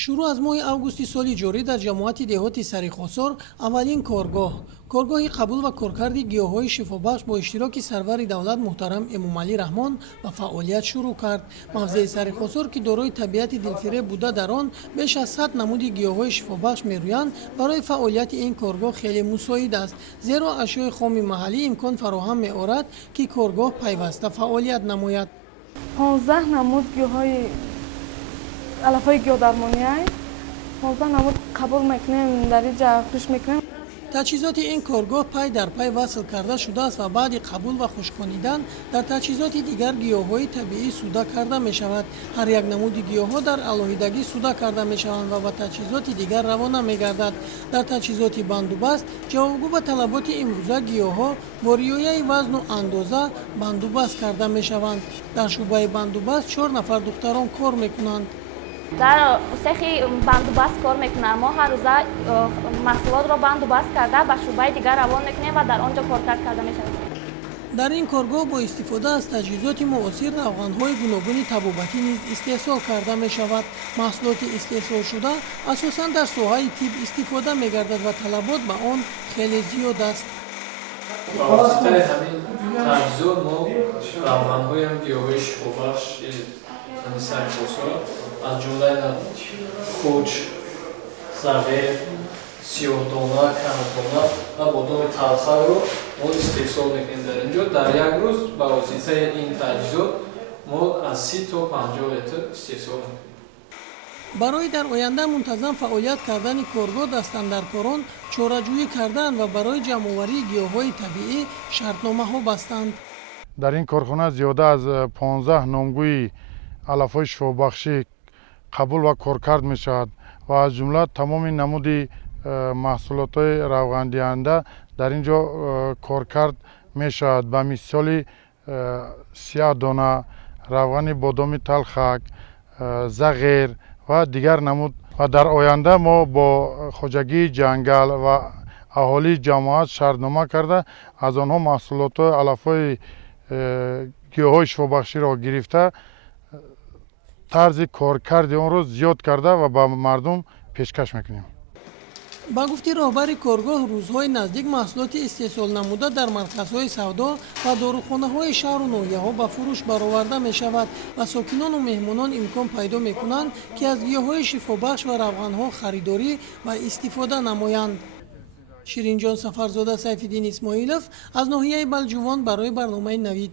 шуруъ аз моҳи августи соли ҷорӣ дар ҷамоати деҳоти Сарихосор аввалин коргоҳи қабул ва коркарди гиёҳҳои шифобахш бо иштироки сарвари давлат муҳтарам Эмомалӣ Раҳмон ба фаъолият шурӯъ кард. Мавзеи Сарихосор, ки дорои табиати дилфиреб буда, дар он беш аз 100 намуди гиёҳҳои шифобахш мерӯянд, барои фаъолияти ин коргоҳ хеле мусоид аст, зеро ашёи хоми маҳаллӣ имкон фароҳам меорад, ки коргоҳ пайваста фаъолият намояд. 15 намуд гиёҳҳои алафҳои гиёҳдармонии 15 намуд қабул мекунем, дар инҷа хушк мекунем. таҷҳизоти ин коргоҳ пай дар пай васл карда шудааст ва баъди қабул ва хушконидан дар таҷҳизоти дигар гиёҳҳои табиӣ суда карда мешавад. Ҳар як намуди гиёҳҳо дар алоҳидагӣ суда карда мешаванд ва ба таҷҳизоти дигар равона мегардад. Дар таҷҳизоти бандубаст ҷавобгӯ ба талаботи имрӯза гиёҳҳо бо риояи вазну андоза бандубаст карда мешаванд. Дар шӯъбаи бандубаст 4 нафар духтарон кор мекунанд. дар сехи бандубаст кор мекунам. Мо ҳар рӯза маҳсулотро бандубаст карда ба шӯъбаи дигар равон мекунем ва дар он ҷо коркард карда мешавад. дар ин коргоҳ бо истифода аз таҷҳизоти муосир равғанҳои гуногуни табобатӣ низ истеҳсол карда мешавад. маҳсулоти истеҳсолшуда асосан дар соҳаи тиб истифода мегардад ва талабот ба он хеле зиёд аст. ба воситаи ҳамин таҷҳизот мо равғанҳои гиёҳҳои шифобахш Сарихосор аз ҷумлаи хуч, зағир, сиёҳдона, канатдона ва бодоми талхаро мо истеҳсол мекунем дар инҷо. Дар як рӯз ба воситаи ин таҷҳизот мо аз 30 то 50 литр истеҳсол мекунем. барои дар оянда мунтазам фаъолият кардани коргоҳ дастандаркорон чораҷӯӣ карданд ва барои ҷамъоварии гиёҳҳои табиӣ шартномаҳо бастанд. дар ин корхона зиёда аз 15 номгӯи алафҳои шифобахшӣ қабул ва коркард мешавад ва аз ҷумла тамоми намуди маҳсулотҳои равғандиҳанда дар ин ҷо коркард мешавад. ба мисоли сиёҳдона, равғани бодоми талхак, зағир ва дигар намуд. ва дар оянда мо бо хоҷагии ҷангал ва аҳолии ҷамоат шартнома карда аз онҳо маҳсулотҳои алафҳои гиёҳҳои шифобахширо гирифта тарзи коркарди онро зиёд карда ва ба мардум пешкаш мекунем. ба гуфти роҳбари коргоҳ, рӯзҳои наздик маҳсулоти истеҳсолнамуда дар марказҳои савдо ва дорухонаҳои шаҳру ноҳияҳо ба фурӯш бароварда мешавад ва сокинону меҳмонон имкон пайдо мекунанд, ки аз гиёҳҳои шифобахш ва равғанҳо харидорӣ ва истифода намоянд. ширинҷон Сафарзода, Сайфиддин Исмоилов аз ноҳияи Балҷувон барои барномаи Навид.